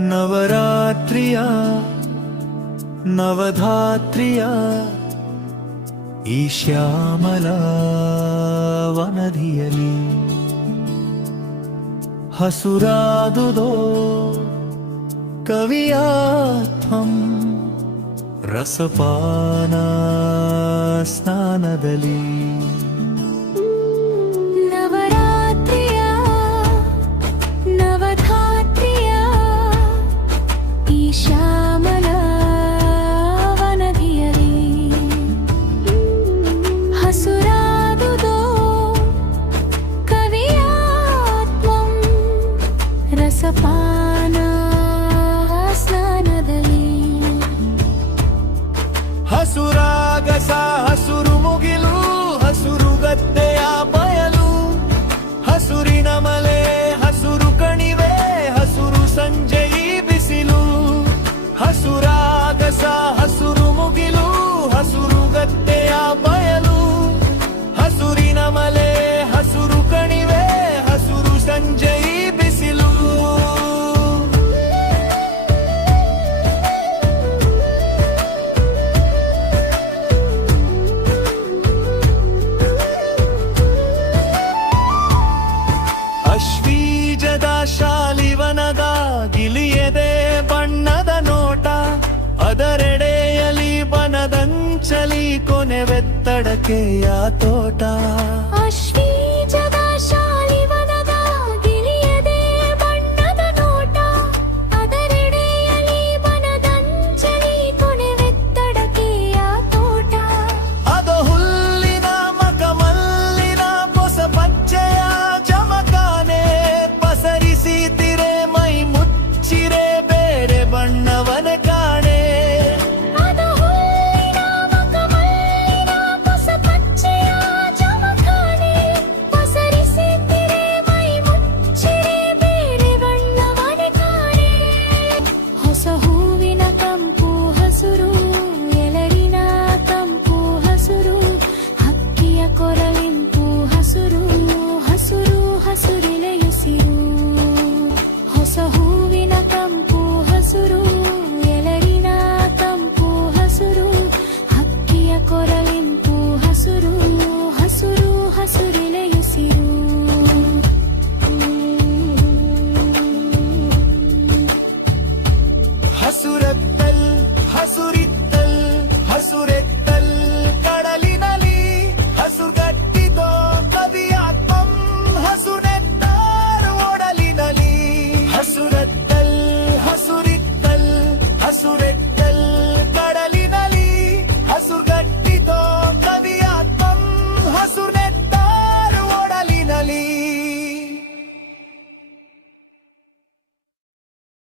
ನವರಾತ್ರಿಯ ನವಧಾತ್ರಿಯ ಈ ಶ್ಯಾಮಲ ವನದಿಯಲಿ ಹಸುರಾದುದೋ ಕವಿಯಾತ್ಮಂ ರಸಪಾನ ಸ್ನಾನದಲ್ಲಿ ನವರಾತ್ರಿಯ ನವಧಾತ್ರಿಯ ಈ ಶ್ಯಾಮಲ ವನದಿಯಲಿ ಹಸುರಾದುದೋ ಕವಿಯಾತ್ಮಂ ರಸಪಾನ ಸ್ನಾನದಲ್ಲಿ ಹಸುರಾಗಸ ಹಸುರು ಮುಗಿಲು ಹಸುರು ಗದ್ದೆಯ ಬಯಲು ಹಸುರಿನ ಮಲೆ ಹಸುರು ಕಣಿವೆ ಹಸುರು ಸಂಜೆಯಿ ಬಿಸಿಲು ಹಸುರಾಗಸ ಹಸುರು ಮುಗಿಲು ಹಸುರು ಗದ್ದೆಯ ಬಯಲು ಹಸುರಿನ ಮಲೆ ಹಸುರು ಕಣಿವೆ ಹಸುರು ಸಂಜೆಯಿ ಬಿಸಿಲು ಅಶ್ವೀಜದ ಶಾಲಿವನದ ಗಿಲಿಯದೆ ಬಣ್ಣದ ನೋಟ ಅದರೆಡೆಯಲಿ ಬನದಂಚಲಿ ಕೊನೆವೆತ್ತಡಕೆಯ ತೋಟ